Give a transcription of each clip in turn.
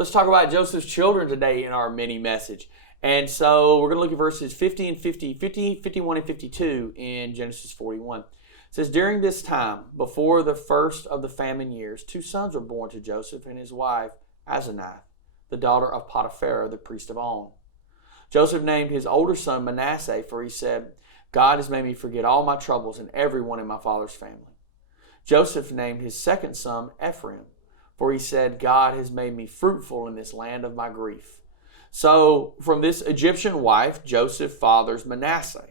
Let's talk about Joseph's children today in our mini message. And so we're going to look at verses 50 and 51 and 52 in Genesis 41. It says, during this time, before the first of the famine years, 2 sons were born to Joseph and his wife, Asenath, the daughter of Potiphar, the priest of On. Joseph named his older son Manasseh, for he said, God has made me forget all my troubles and everyone in my father's family. Joseph named his second son Ephraim, for he said, God has made me fruitful in this land of my grief. So from this Egyptian wife, Joseph fathers Manasseh,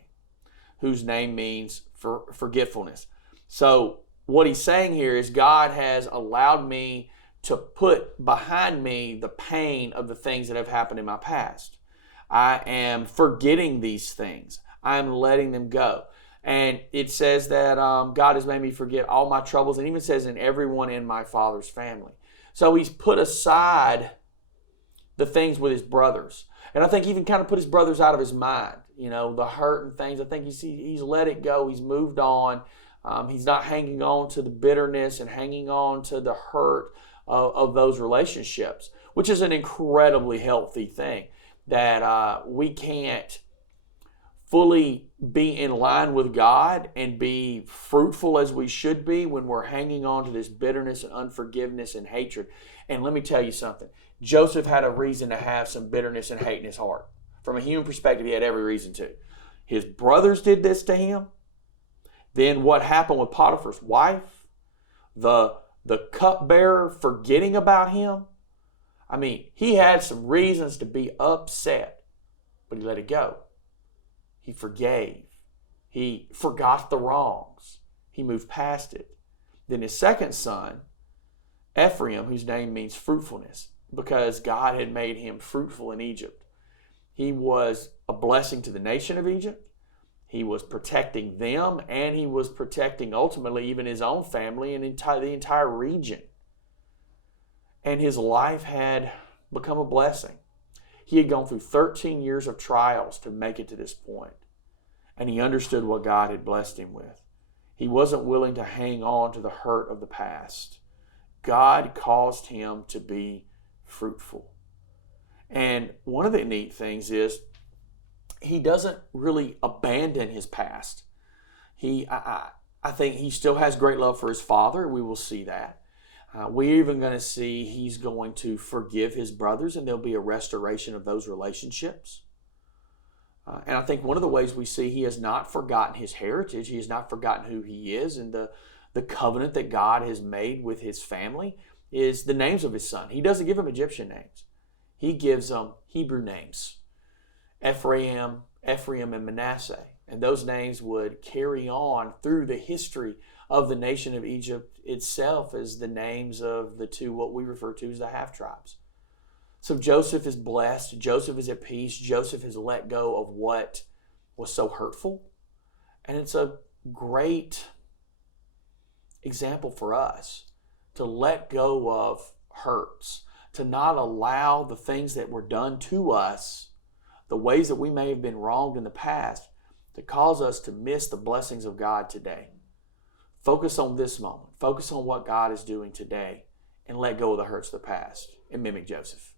whose name means forgetfulness. So what he's saying here is God has allowed me to put behind me the pain of the things that have happened in my past. I am forgetting these things. I'm letting them go. And it says that God has made me forget all my troubles, and even says in everyone in my father's family. So he's put aside the things with his brothers. And I think he even kind of put his brothers out of his mind. You know, the hurt and things. I think he's let it go. He's moved on. He's not hanging on to the bitterness and hanging on to the hurt of those relationships, which is an incredibly healthy thing. That we can't fully be in line with God and be fruitful as we should be when we're hanging on to this bitterness and unforgiveness and hatred. And let me tell you something. Joseph had a reason to have some bitterness and hate in his heart. From a human perspective, he had every reason to. His brothers did this to him. Then what happened with Potiphar's wife, the cupbearer forgetting about him. I mean, he had some reasons to be upset, but he let it go. He forgave. He forgot the wrongs. He moved past it. Then his second son, Ephraim, whose name means fruitfulness, because God had made him fruitful in Egypt. He was a blessing to the nation of Egypt. He was protecting them, and he was protecting ultimately even his own family and the entire region. And his life had become a blessing. He had gone through 13 years of trials to make it to this point. And he understood what God had blessed him with. He wasn't willing to hang on to the hurt of the past. God caused him to be fruitful. And one of the neat things is he doesn't really abandon his past. I think he still has great love for his father. We will see that. We're even going to see he's going to forgive his brothers, and there'll be a restoration of those relationships. And I think one of the ways we see he has not forgotten his heritage, he has not forgotten who he is, and the covenant that God has made with his family is the names of his son. He doesn't give them Egyptian names. He gives them Hebrew names. Ephraim, and Manasseh. And those names would carry on through the history of the nation of Egypt itself as the names of the two, what we refer to as the half-tribes. So Joseph is blessed. Joseph is at peace. Joseph has let go of what was so hurtful. And it's a great example for us to let go of hurts, to not allow the things that were done to us, the ways that we may have been wronged in the past, to cause us to miss the blessings of God today. Focus on this moment. Focus on what God is doing today and let go of the hurts of the past and mimic Joseph.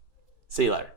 See you later.